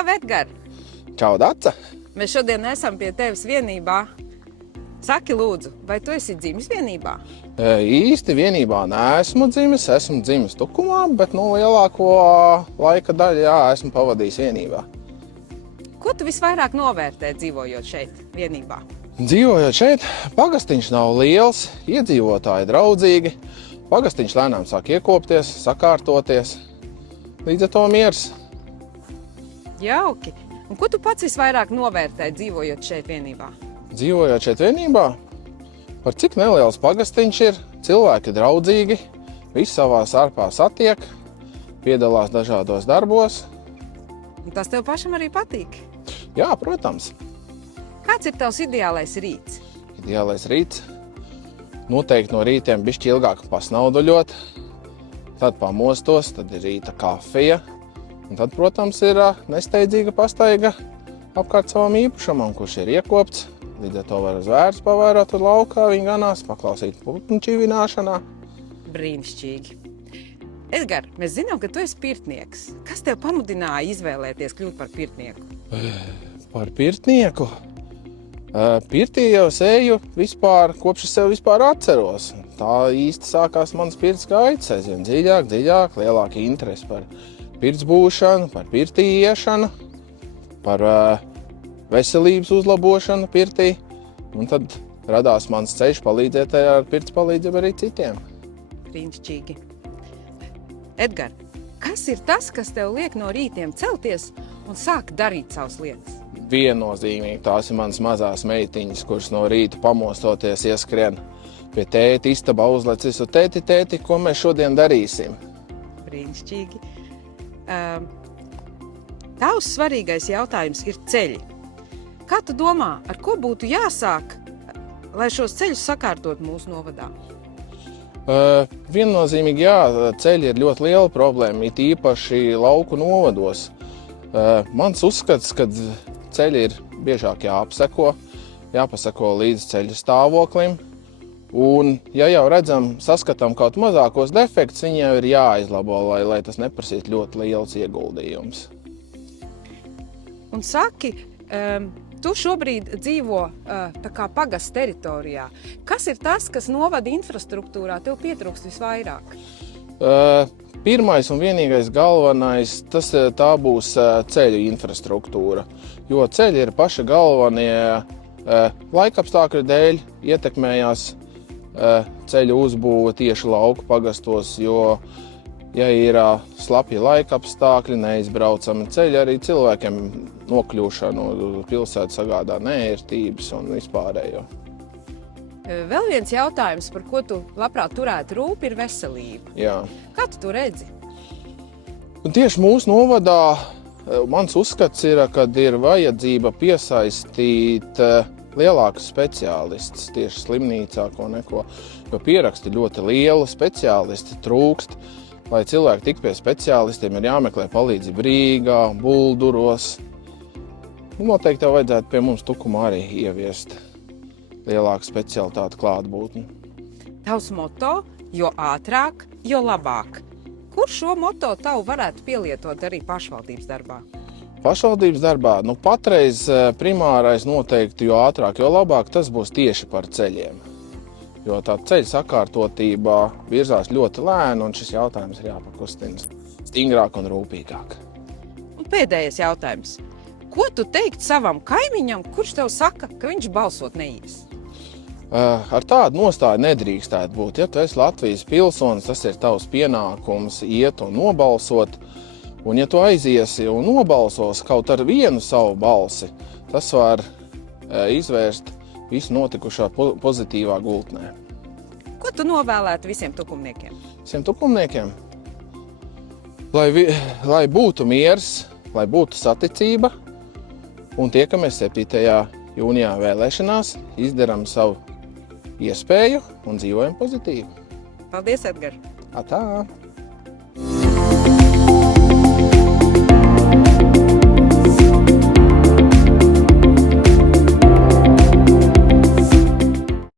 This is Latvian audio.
Čau, Edgar! Čau, Dace! Mēs šodien esam pie tevis vienībā. Saki, lūdzu, vai tu esi dzimis vienībā? Īsti vienībā neesmu dzimis, esmu dzimis Tukumā, bet lielāko laika daļu esmu pavadījis vienībā. Ko tu visvairāk novērtē dzīvojot šeit vienībā? Dzīvojot šeit, pagastiņš nav liels, iedzīvotāji draudzīgi. Pagastiņš lēnām sāk iekopties, sakārtoties. Līdz ar to miers. Jauki! Un ko tu pats visvairāk novērtē dzīvojot šeit vienībā? Dzīvojot šeit vienībā, par cik neliels pagastiņš ir, cilvēki draudzīgi, visi savā starpā satiek, piedalās dažādos darbos. Un tas tev pašam arī patīk? Jā, protams. Kāds ir tavs ideālais rīts? Ideālais rīts? Noteikti no rītiem bišķi ilgāk pasnauduļot, tad pamostos, tad ir rīta kafija, un tad, protams, ir nesteidzīga pastaiga apkārt savam īpašumam, kurš ir iekopts. Līdz ar to var zvērts pavērot uz laukā, viņi ganās, paklausīt putnu čivināšanā. Brīnišķīgi. Edgar, mēs zinām, ka tu esi pirtnieks. Kas tev pamudināja izvēlēties kļūt par pirtnieku? Par pirtnieku? Pirtī jau es eju vispār, kopš es sev vispār atceros. Tā īsti sākās mans pirts gaitas, aizvien dziļāk, lielāka interese par pirts būšanu, par pirtī iešanu, par veselības uzlabošanu pirtī. Un tad radās mans ceļš palīdzēt ar pirts palīdzību arī citiem. Brīnišķīgi. Edgar, kas ir tas, kas tev liek no rītiem celties un sāk darīt savas lietas? Viennozīmīgi tās ir manas mazās meitiņas, kuras no rīta pamostoties ieskrien pie tēti istabā uzlecis. Tēti, ko mēs šodien darīsim? Brīnišķīgi. Tavs svarīgais jautājums ir ceļi. Kā tu domā, ar ko būtu jāsāk, lai šos ceļus sakārtot mūsu novadā? Viennozīmīgi jā, ceļi ir ļoti liela problēma, it īpaši lauku novados. Mans uzskats, ka ceļi ir biežāk jāpaseko līdz ceļa stāvoklim. Un, ja jau redzam, saskatām kaut mazākos defektus, viņi jau ir jāizlabo, lai tas neprasītu ļoti liels ieguldījums. Un saki, tu šobrīd dzīvo tā kā pagasts teritorijā. Kas ir tas, kas novada infrastruktūrā tev pietrūkst visvairāk? Pirmais un vienīgais galvenais, tā būs ceļu infrastruktūra. Jo ceļi ir paši galvenie laikapstākļu dēļ ietekmējās ceļu uzbūve tieši lauku pagastos, jo, ja ir slapji laikapstākļi, neizbraucami ceļi, arī cilvēkiem nokļūšanu pilsētu sagādā neērtības un vispārējo. Vēl viens jautājums, par ko tu labprāt turētu rūpi, ir veselība. Jā. Kā tu to redzi? Un tieši mūsu novadā mans uzskats ir, kad ir vajadzība piesaistīt lielākus speciālistus tieši slimnīcā, jo pieraksti ļoti lieli, speciālisti trūkst. Lai cilvēki tik pie speciālistiem, ir jāmeklē palīdzība Rīgā, Bulduros. Noteikti tev vajadzētu pie mums Tukumā arī ieviest lielāku specialitātu klātbūtni. Tavs moto, jo ātrāk, jo labāk. Kur šo moto tavu varētu pielietot arī pašvaldības darbā? Pašvaldības darbā, patreiz primārais noteikti, jo ātrāk, jo labāk, tas būs tieši par ceļiem. Jo tā ceļa sakārtotība virzās ļoti lēni, un šis jautājums ir jāpakustina stingrāk un rūpīgāk. Un pēdējais jautājums. Ko tu teikt savam kaimiņam, kurš tev saka, ka viņš balsot neies? Ar tādu nostāju nedrīkstētu būt. Ja tu esi Latvijas pilsonis, tas ir tavs pienākums iet un nobalsot. Un ja tu aiziesi un nobalsos kaut ar vienu savu balsi, tas var izvērst visu notikušā pozitīvā gultnē. Ko tu novēlētu visiem tukumniekiem? Visiem tukumniekiem? Lai būtu miers, lai būtu saticība, un tiekamies 7. jūnijā vēlēšanās, izdarām savu iespēju un dzīvojam pozitīvi. Paldies, Edgar! Atā!